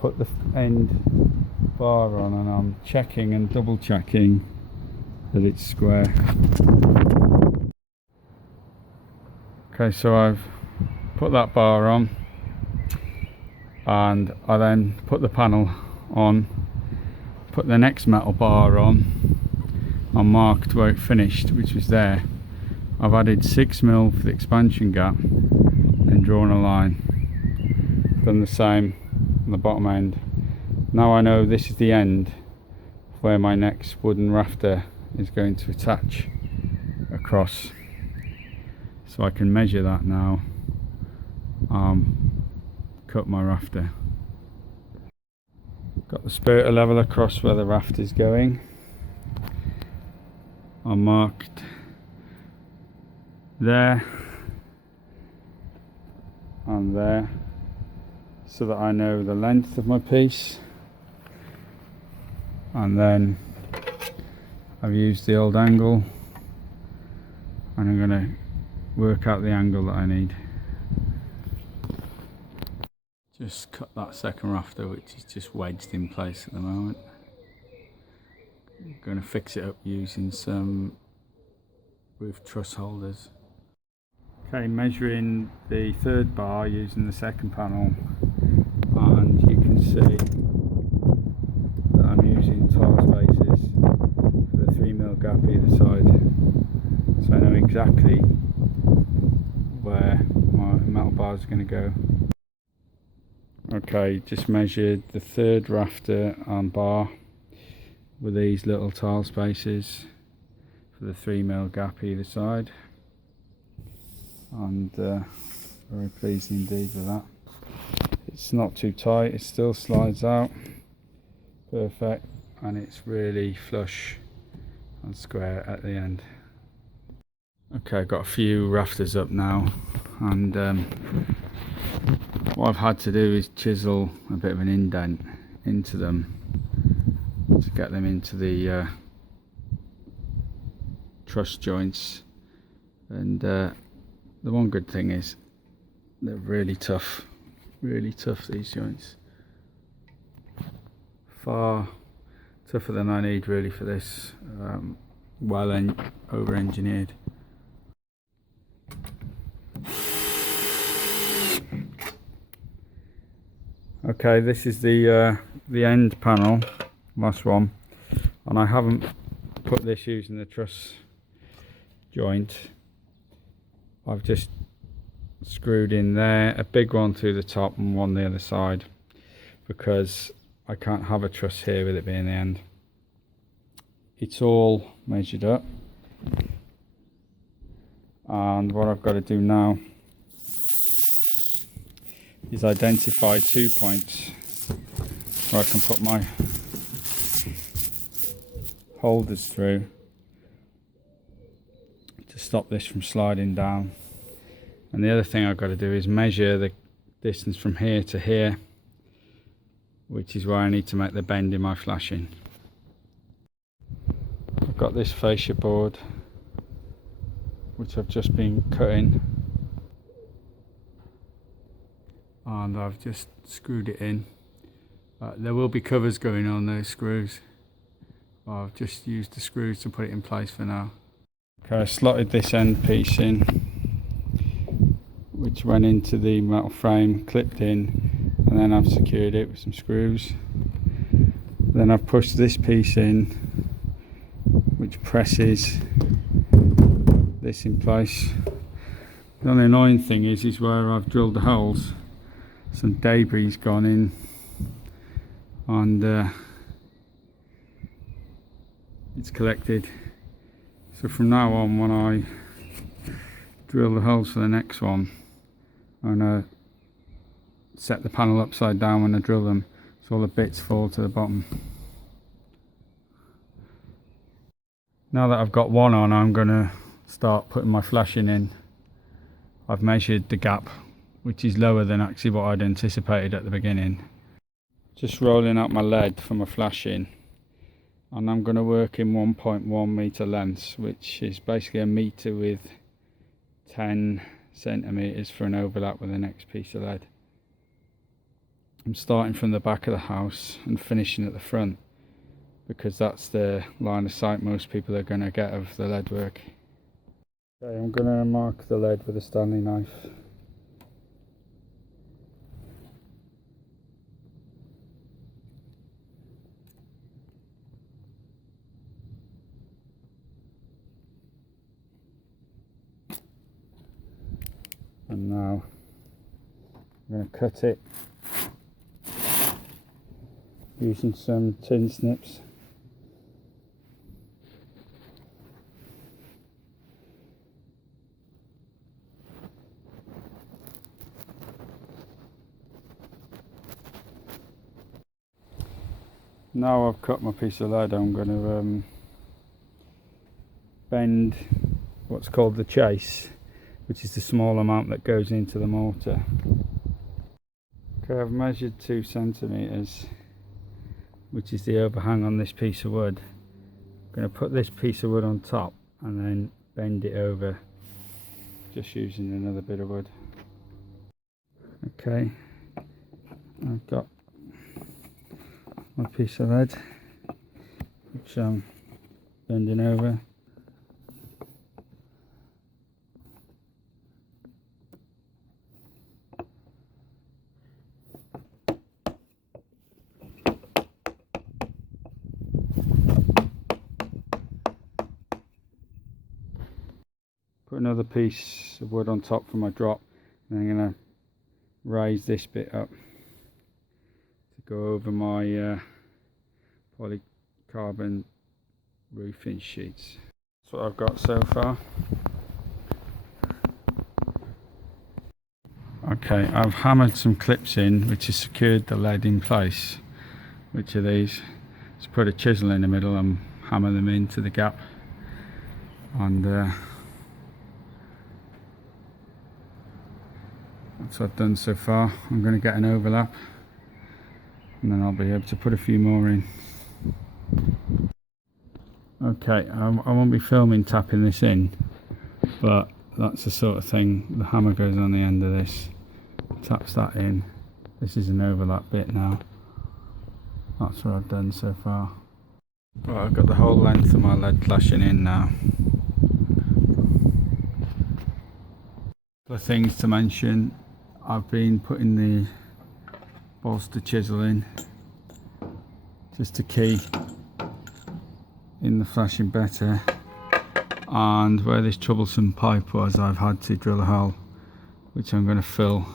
put the end bar on, and I'm checking and double checking that it's square. Okay, so I've put that bar on, and I then put the panel on, put the next metal bar on, I marked where it finished, which was there. I've added 6mm for the expansion gap and drawn a line. Done the same on the bottom end. Now I know this is the end where my next wooden rafter is going to attach across, so I can measure that now. Cut my rafter. Got the spurter level across where the rafter is going. I marked there and there so that I know the length of my piece, and then I've used the old angle, and I'm going to work out the angle that I need. Just cut that second rafter, which is just wedged in place at the moment. I'm going to fix it up using some roof truss holders. Okay, measuring the third bar using the second panel, and you can see that I'm using tile spaces for the 3mm gap either side, so I know exactly where my metal bars are going to go. Okay, just measured the third rafter and bar with these little tile spaces for the 3mm gap either side, and very pleased indeed with that. It's not too tight, it still slides out perfect, and it's really flush and square at the end. Okay, I've got a few rafters up now, and what I've had to do is chisel a bit of an indent into them to get them into the truss joints, and the one good thing is they're really tough, these joints. Far tougher than I need really for this, well over engineered. Okay, this is the end panel, last one, and I haven't put this using the truss joint. I've just screwed in there a big one through the top and one the other side, because I can't have a truss here with it being the end. It's all measured up, and what I've got to do now is identify 2 points where I can put my holders through to stop this from sliding down. And the other thing I've got to do is measure the distance from here to here, which is where I need to make the bend in my flashing. I've got this fascia board which I've just been cutting, and I've just screwed it in. There will be covers going on those screws. I've just used the screws to put it in place for now. Okay, I slotted this end piece in, which went into the metal frame, clipped in, and then I've secured it with some screws. Then I've pushed this piece in, which presses this in place. The only annoying thing is where I've drilled the holes, some debris gone in, and it's collected. So from now on, when I drill the holes for the next one, I'm going to set the panel upside down when I drill them, so all the bits fall to the bottom. Now that I've got one on, I'm going to start putting my flashing in. I've measured the gap, which is lower than actually what I'd anticipated at the beginning. Just rolling out my lead for my flashing, and I'm going to work in 1.1 meter lengths, which is basically a meter with 10 centimeters for an overlap with the next piece of lead. I'm starting from the back of the house and finishing at the front, because that's the line of sight most people are going to get of the lead work. Okay, I'm going to mark the lead with a Stanley knife. And now I'm going to cut it using some tin snips. Now I've cut my piece of lead, I'm going to bend what's called the chase, which is the small amount that goes into the mortar. Okay, I've measured 2 centimeters, which is the overhang on this piece of wood. I'm going to put this piece of wood on top and then bend it over, just using another bit of wood. Okay, I've got my piece of lead, which I'm bending over. Put another piece of wood on top for my drop, and I'm going to raise this bit up to go over my polycarbonate roofing sheets. That's what I've got so far. Okay, I've hammered some clips in which has secured the lead in place. Which are these? Just put a chisel in the middle and hammer them into the gap, and that's what I've done so far. I'm going to get an overlap and then I'll be able to put a few more in. Okay, I won't be filming tapping this in, but that's the sort of thing. The hammer goes on the end of this, taps that in. This is an overlap bit now. That's what I've done so far. Well, I've got the whole length of my lead flashing in now. The things to mention: I've been putting the bolster chisel in just to key in the flashing better, and where this troublesome pipe was, I've had to drill a hole which I'm going to fill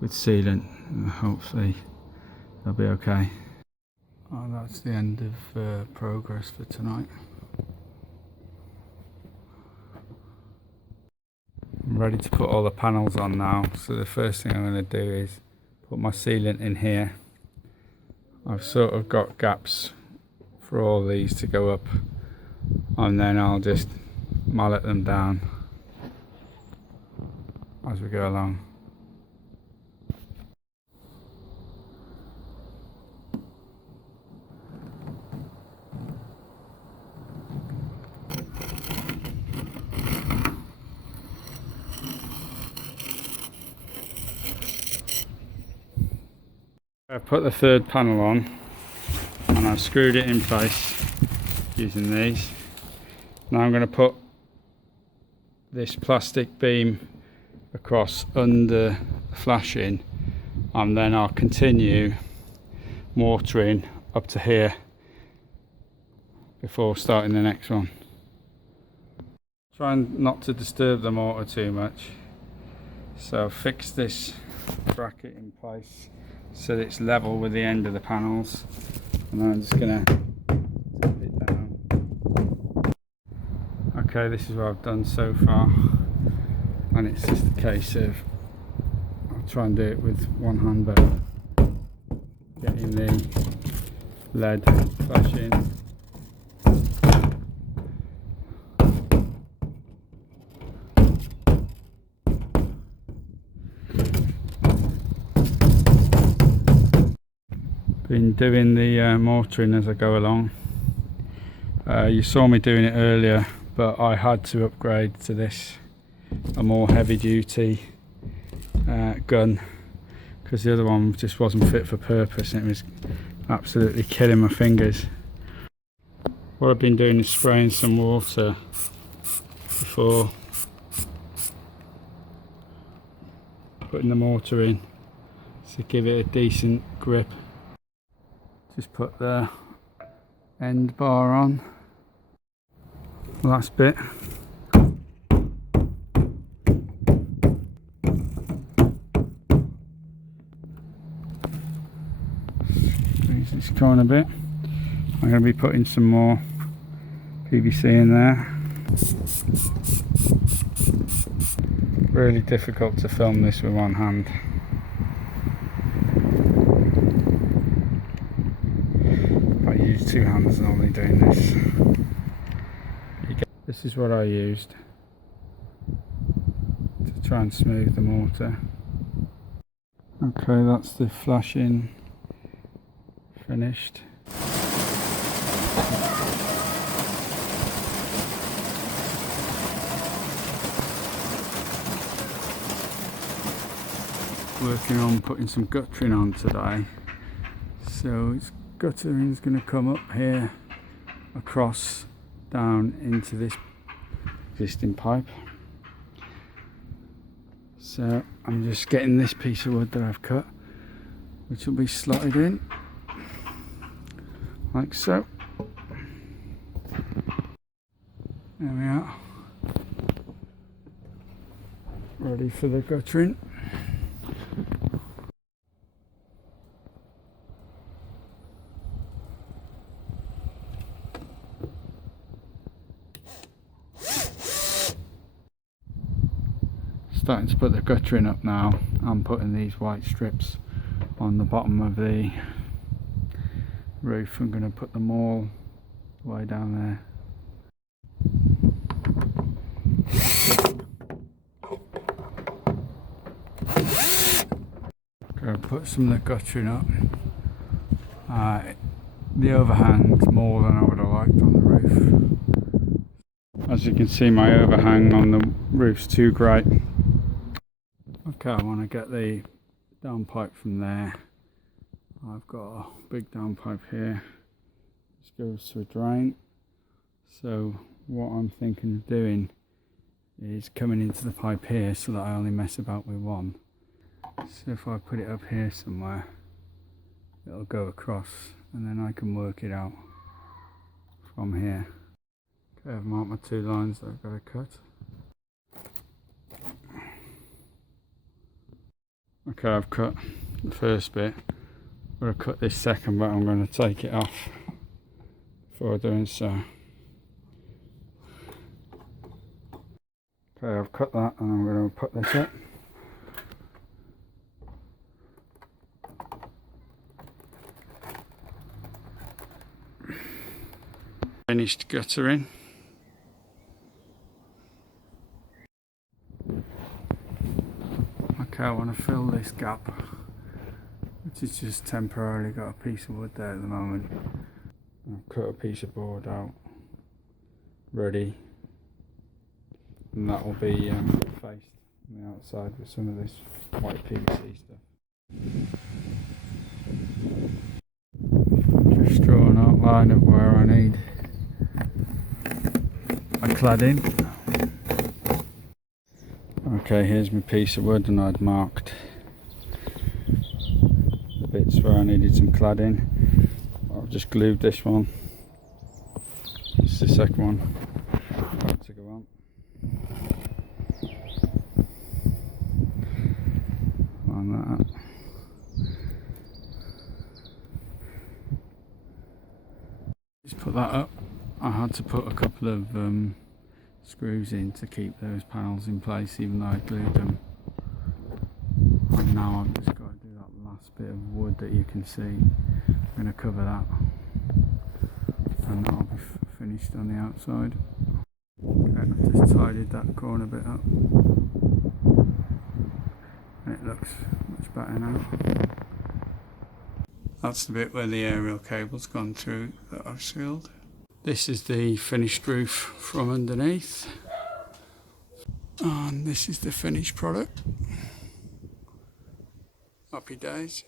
with sealant, and hopefully they'll be okay. Oh, that's the end of progress for tonight. I'm ready to put all the panels on now, so the first thing I'm going to do is put my sealant in here. I've sort of got gaps for all these to go up, and then I'll just mallet them down as we go along. I've put the third panel on and I've screwed it in place using these. Now I'm going to put this plastic beam across under the flashing, and then I'll continue mortaring up to here before starting the next one. Trying not to disturb the mortar too much, so I've fixed this bracket in place so that it's level with the end of the panels, and then I'm just going to tap it down. Okay, this is what I've done so far, and it's just a case of I'll try and do it with one hand, but getting the lead flashing. Been doing the mortaring as I go along. You saw me doing it earlier, but I had to upgrade to this, a more heavy duty gun, because the other one just wasn't fit for purpose and it was absolutely killing my fingers. What I've been doing is spraying some water before putting the mortar in to give it a decent grip. Just put the end bar on, last bit. Squeeze this corner bit. I'm going to be putting some more PVC in there. Really difficult to film this with one hand. I use two hands normally doing this. This is what I used to try and smooth the mortar. Okay, that's the flashing finished. Working on putting some guttering on today, so it's guttering is going to come up here across down into this existing pipe. So I'm just getting this piece of wood that I've cut, which will be slotted in like so. There we are, ready for the guttering. Starting to put the guttering up now. I'm putting these white strips on the bottom of the roof. I'm going to put them all way down there. Going to put some of the guttering up. The overhang's more than I would have liked on the roof. As you can see, my overhang on the roof's too great. Okay, I want to get the downpipe from there. I've got a big downpipe here. This goes to a drain. So what I'm thinking of doing is coming into the pipe here so that I only mess about with one. So if I put it up here somewhere, it'll go across and then I can work it out from here. Okay, I've marked my two lines that I've got to cut. Okay, I've cut the first bit. I'm going to cut this second bit. I'm going to take it off before doing so. Okay, I've cut that and I'm going to put this up. Finished guttering. Okay, I want to fill this gap, which is just temporarily got a piece of wood there at the moment. I've cut a piece of board out, ready, and that will be faced on the outside with some of this white PVC stuff. Just draw an outline of where I need my cladding. Okay, here's my piece of wood and I'd marked the bits where I needed some cladding. I've just glued this one. This is the second one about to go on. Line that up. Just put that up. I had to put a couple of screws in to keep those panels in place, even though I glued them. And now I've just got to do that last bit of wood that you can see. I'm going to cover that, and that'll be finished on the outside. Okay, I've just tidied that corner bit up, and it looks much better now. That's the bit where the aerial cable's gone through that I've sealed. This is the finished roof from underneath, and this is the finished product. Happy days.